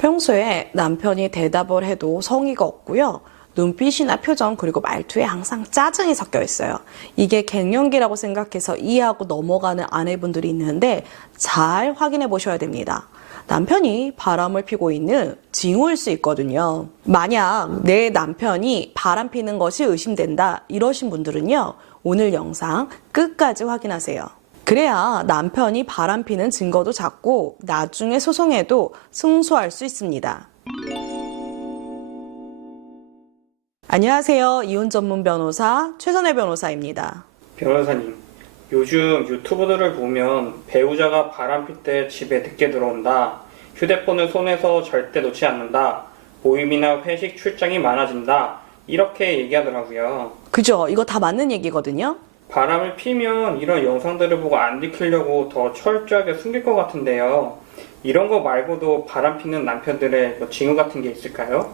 평소에 남편이 대답을 해도 성의가 없고요. 눈빛이나 표정 그리고 말투에 항상 짜증이 섞여 있어요. 이게 갱년기라고 생각해서 이해하고 넘어가는 아내분들이 있는데 잘 확인해 보셔야 됩니다. 남편이 바람을 피고 있는 징후일 수 있거든요. 만약 내 남편이 바람 피는 것이 의심된다 이러신 분들은요, 오늘 영상 끝까지 확인하세요. 그래야 남편이 바람 피는 증거도 잡고 나중에 소송에도 승소할 수 있습니다. 안녕하세요. 이혼 전문 변호사 최선혜 변호사입니다. 변호사님, 요즘 유튜브들을 보면 배우자가 바람필 때 집에 늦게 들어온다, 휴대폰을 손에서 절대 놓지 않는다, 모임이나 회식 출장이 많아진다, 이렇게 얘기하더라고요. 그죠? 이거 다 맞는 얘기거든요. 바람을 피면 이런 영상들을 보고 안 들키려고 더 철저하게 숨길 것 같은데요. 이런 거 말고도 바람 피는 남편들의 징후 같은 게 있을까요?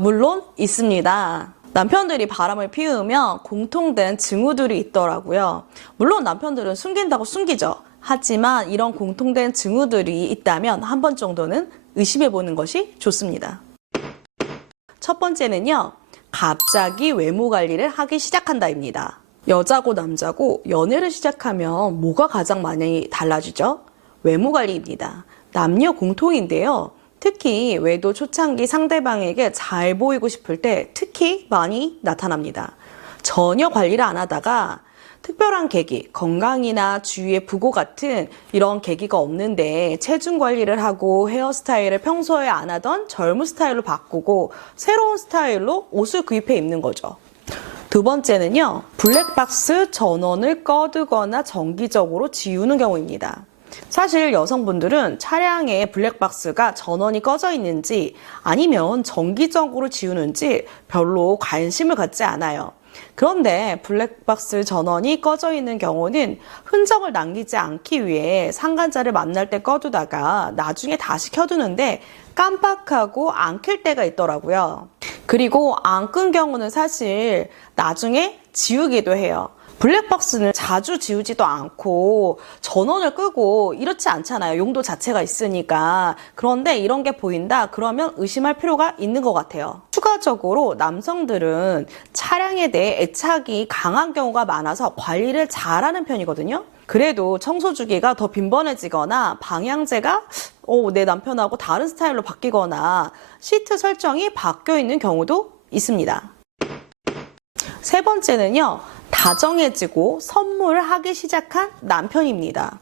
물론 있습니다. 남편들이 바람을 피우면 공통된 징후들이 있더라고요. 물론 남편들은 숨긴다고 숨기죠. 하지만 이런 공통된 징후들이 있다면 한 번 정도는 의심해 보는 것이 좋습니다. 첫 번째는요, 갑자기 외모 관리를 하기 시작한다입니다. 여자고 남자고 연애를 시작하면 뭐가 가장 많이 달라지죠? 외모 관리입니다. 남녀 공통인데요. 특히 외도 초창기 상대방에게 잘 보이고 싶을 때 특히 많이 나타납니다. 전혀 관리를 안 하다가 특별한 계기, 건강이나 주위의 부고 같은 이런 계기가 없는데 체중 관리를 하고 헤어스타일을 평소에 안 하던 젊은 스타일로 바꾸고 새로운 스타일로 옷을 구입해 입는 거죠. 두 번째는요, 블랙박스 전원을 꺼두거나 정기적으로 지우는 경우입니다. 사실 여성분들은 차량에 블랙박스가 전원이 꺼져 있는지 아니면 정기적으로 지우는지 별로 관심을 갖지 않아요. 그런데 블랙박스 전원이 꺼져 있는 경우는 흔적을 남기지 않기 위해 상간자를 만날 때 꺼두다가 나중에 다시 켜두는데 깜빡하고 안 켤 때가 있더라고요. 그리고 안 끈 경우는 사실 나중에 지우기도 해요. 블랙박스는 자주 지우지도 않고 전원을 끄고 이렇지 않잖아요. 용도 자체가 있으니까. 그런데 이런 게 보인다? 그러면 의심할 필요가 있는 것 같아요. 추가적으로 남성들은 차량에 대해 애착이 강한 경우가 많아서 관리를 잘하는 편이거든요. 그래도 청소 주기가 더 빈번해지거나 방향제가 내 남편하고 다른 스타일로 바뀌거나 시트 설정이 바뀌어 있는 경우도 있습니다. 세 번째는요, 다정해지고 선물을 하기 시작한 남편입니다.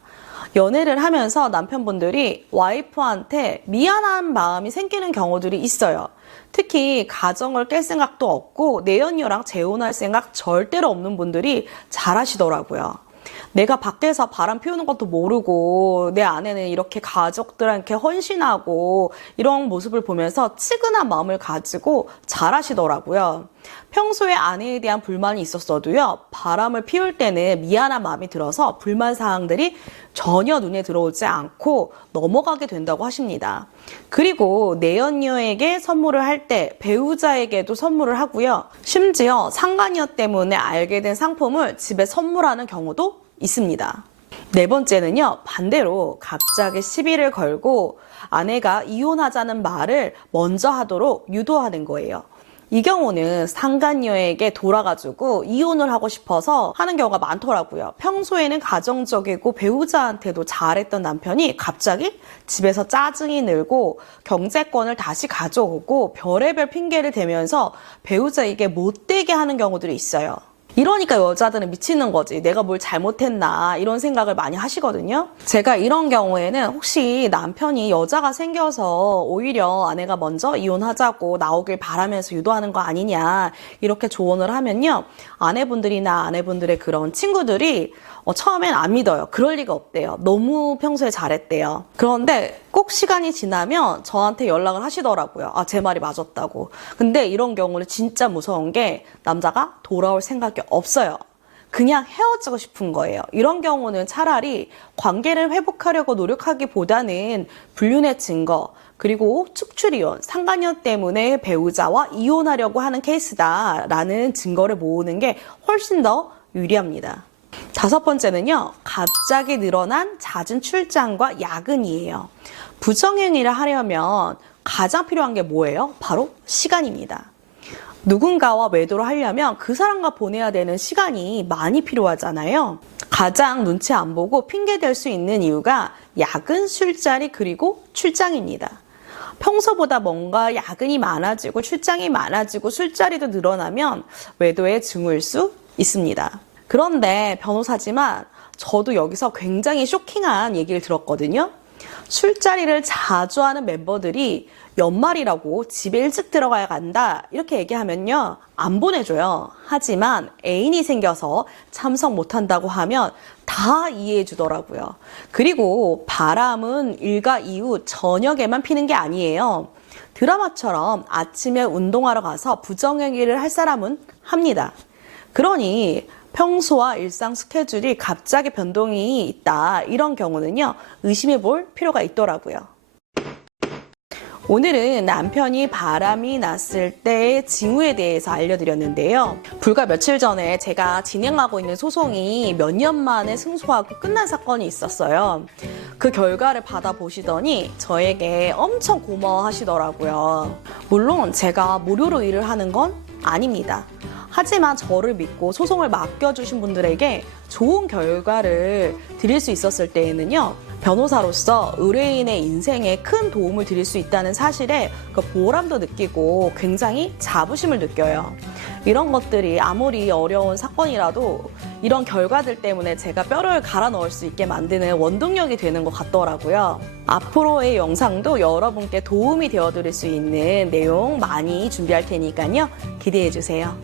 연애를 하면서 남편분들이 와이프한테 미안한 마음이 생기는 경우들이 있어요. 특히 가정을 깰 생각도 없고 내연녀랑 재혼할 생각 절대로 없는 분들이 잘하시더라고요. 내가 밖에서 바람 피우는 것도 모르고 내 아내는 이렇게 가족들한테 헌신하고 이런 모습을 보면서 측은한 마음을 가지고 잘하시더라고요. 평소에 아내에 대한 불만이 있었어도요, 바람을 피울 때는 미안한 마음이 들어서 불만 사항들이 전혀 눈에 들어오지 않고 넘어가게 된다고 하십니다. 그리고 내연녀에게 선물을 할 때 배우자에게도 선물을 하고요. 심지어 상간녀 때문에 알게 된 상품을 집에 선물하는 경우도 있습니다. 네 번째는요, 반대로 갑자기 시비를 걸고 아내가 이혼하자는 말을 먼저 하도록 유도하는 거예요. 이 경우는 상간녀에게 돌아가지고 이혼을 하고 싶어서 하는 경우가 많더라고요. 평소에는 가정적이고 배우자한테도 잘했던 남편이 갑자기 집에서 짜증이 늘고 경제권을 다시 가져오고 별의별 핑계를 대면서 배우자에게 못되게 하는 경우들이 있어요. 이러니까 여자들은 미치는 거지. 내가 뭘 잘못했나 이런 생각을 많이 하시거든요. 제가 이런 경우에는 혹시 남편이 여자가 생겨서 오히려 아내가 먼저 이혼하자고 나오길 바라면서 유도하는 거 아니냐 이렇게 조언을 하면요, 아내분들이나 아내분들의 그런 친구들이 처음엔 안 믿어요. 그럴 리가 없대요. 너무 평소에 잘했대요. 그런데 꼭 시간이 지나면 저한테 연락을 하시더라고요. 제 말이 맞았다고. 근데 이런 경우는 진짜 무서운 게 남자가 돌아올 생각이 없어요. 그냥 헤어지고 싶은 거예요. 이런 경우는 차라리 관계를 회복하려고 노력하기보다는 불륜의 증거, 그리고 축출이혼, 상간녀 때문에 배우자와 이혼하려고 하는 케이스다라는 증거를 모으는 게 훨씬 더 유리합니다. 다섯 번째는요, 갑자기 늘어난 잦은 출장과 야근이에요. 부정행위를 하려면 가장 필요한 게 뭐예요? 바로 시간입니다. 누군가와 외도를 하려면 그 사람과 보내야 되는 시간이 많이 필요하잖아요. 가장 눈치 안 보고 핑계댈 수 있는 이유가 야근, 술자리, 그리고 출장입니다. 평소보다 뭔가 야근이 많아지고 출장이 많아지고 술자리도 늘어나면 외도의 징후일 수 있습니다. 그런데 변호사지만 저도 여기서 굉장히 쇼킹한 얘기를 들었거든요. 술자리를 자주 하는 멤버들이 연말이라고 집에 일찍 들어가야 간다 이렇게 얘기하면요 안 보내줘요. 하지만 애인이 생겨서 참석 못한다고 하면 다 이해해 주더라고요. 그리고 바람은 일과 이후 저녁에만 피는 게 아니에요. 드라마처럼 아침에 운동하러 가서 부정행위를 할 사람은 합니다. 그러니 평소와 일상 스케줄이 갑자기 변동이 있다 이런 경우는요 의심해 볼 필요가 있더라고요. 오늘은 남편이 바람이 났을 때의 징후에 대해서 알려드렸는데요. 불과 며칠 전에 제가 진행하고 있는 소송이 몇 년 만에 승소하고 끝난 사건이 있었어요. 그 결과를 받아보시더니 저에게 엄청 고마워하시더라고요. 물론 제가 무료로 일을 하는 건 아닙니다. 하지만 저를 믿고 소송을 맡겨주신 분들에게 좋은 결과를 드릴 수 있었을 때에는요. 변호사로서 의뢰인의 인생에 큰 도움을 드릴 수 있다는 사실에 그 보람도 느끼고 굉장히 자부심을 느껴요. 이런 것들이 아무리 어려운 사건이라도 이런 결과들 때문에 제가 뼈를 갈아 넣을 수 있게 만드는 원동력이 되는 것 같더라고요. 앞으로의 영상도 여러분께 도움이 되어드릴 수 있는 내용 많이 준비할 테니까요. 기대해 주세요.